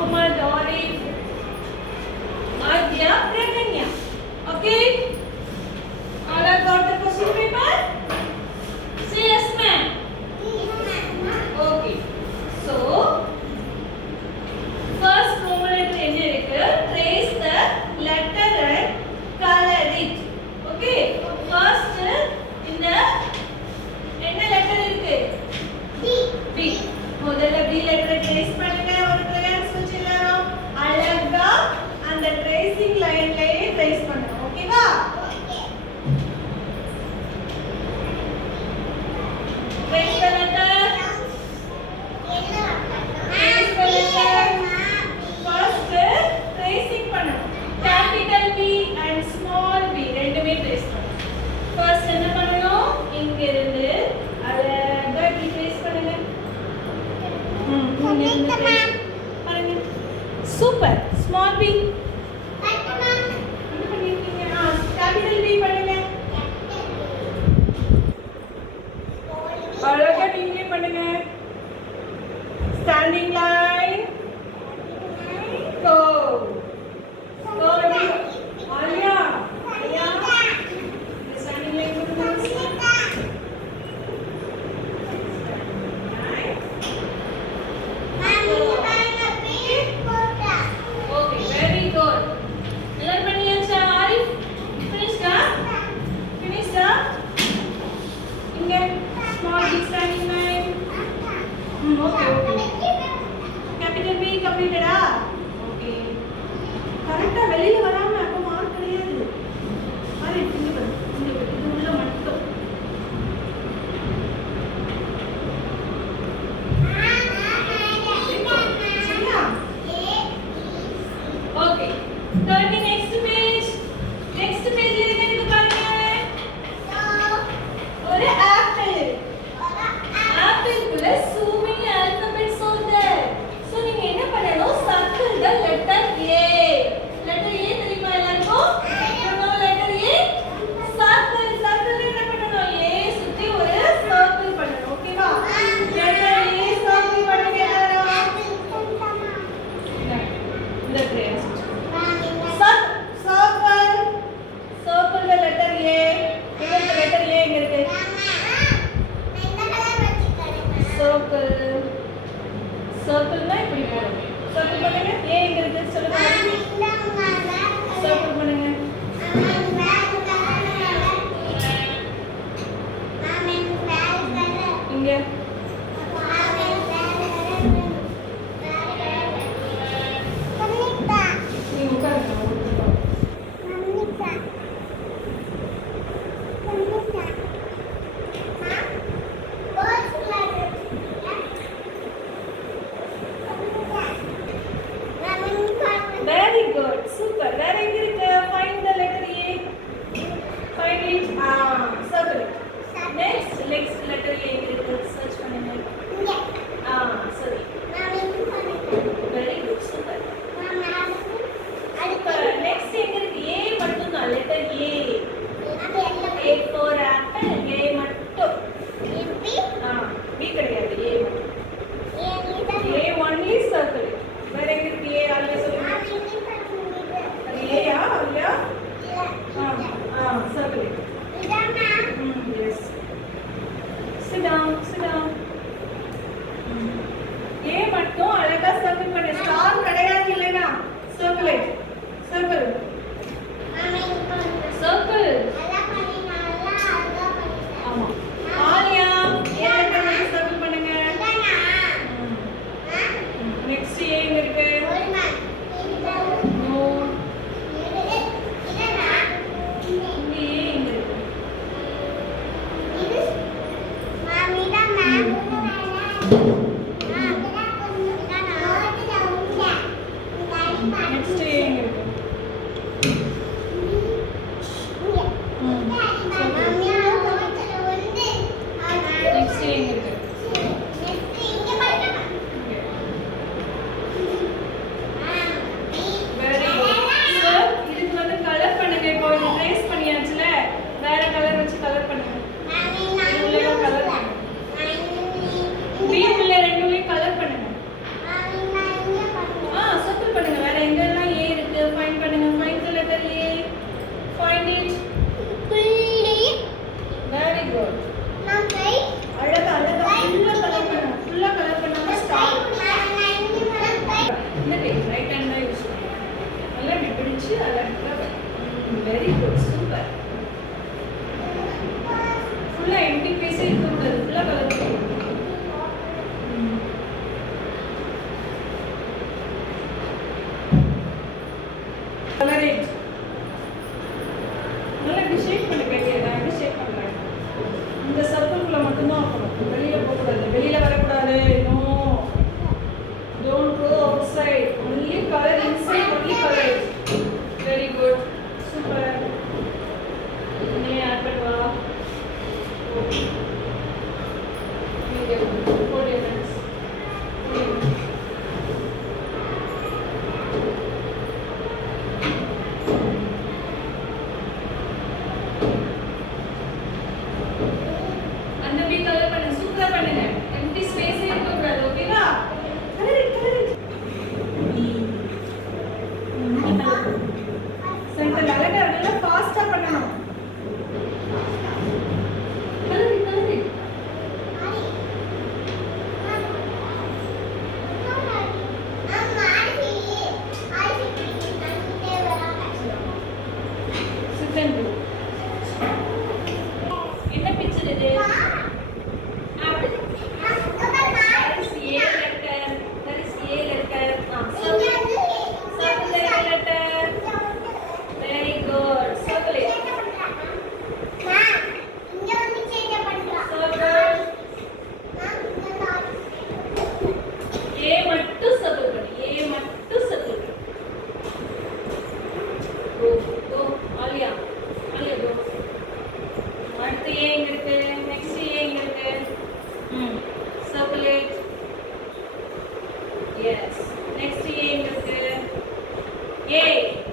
Muhammad Arif Adya Prananya. Okay, all are got the question paper? Say yes ma'am. Okay, so first homework என்ன இருக்கு? Trace the letter and color it. Okay, first இந்த என்ன letter இருக்கு? B. முதல்ல B லெட்டரை trace பண்ணுங்க. ஒரு triangle வச்சு எல்லாரும் அழகா அந்த ட்ரேசிங் லைன்லயே ட்ரேஸ் பண்ணுங்க. ஓகேவா? Trace the letter. Trace the letter. First tracing பண்ணணும். Capital B and small b ரெண்டுமே ட்ரேஸ் பண்ணணும். First என்ன பண்ணணும்? இங்க இருந்து அழகா ட்ரேஸ் பண்ணுங்க. Super. Small B capital B பண்ணுங்க. அழகா நீங்களே பண்ணுங்க. Standing line go go Aliya Aliya standing line பண்ணுங்க. Capital B completed ah? Okay. கரெக்ட்டா வெளியில வராம அப்ப மார்க் கிடையாது. பாரு இங்க பாரு. இது உள்ள மட்டும். சரியா? Okay. Turn to next page. Next page இருக்கு பாருங்க. ஒரு ஆப்பிள். ஆப்பிள் குள்ள so many alphabets are there. So நீங்க என்ன பண்ணணும்? Circle the letter A. Letter A தெரியுமா எல்லாருக்கும்? நம்ம letter A circle என்ன பண்ணணும்? A சுத்தி ஒரு circle பண்ணணும். ஓகேவா? letter A circle பண்ணுங்க எல்லாரும். இந்த trace circle the letter A. இந்த letter A எங்க இருக்கு? circle னா இப்படி போடணும். circle பண்ணுங்க. A எங்க இருக்கு சொல்லுங்க. circle பண்ணுங்க. இங்க நீங்க உட்காருங்க. Very good. Super. வேற எங்க இருக்கு? Yes. Next A இருக்கு. A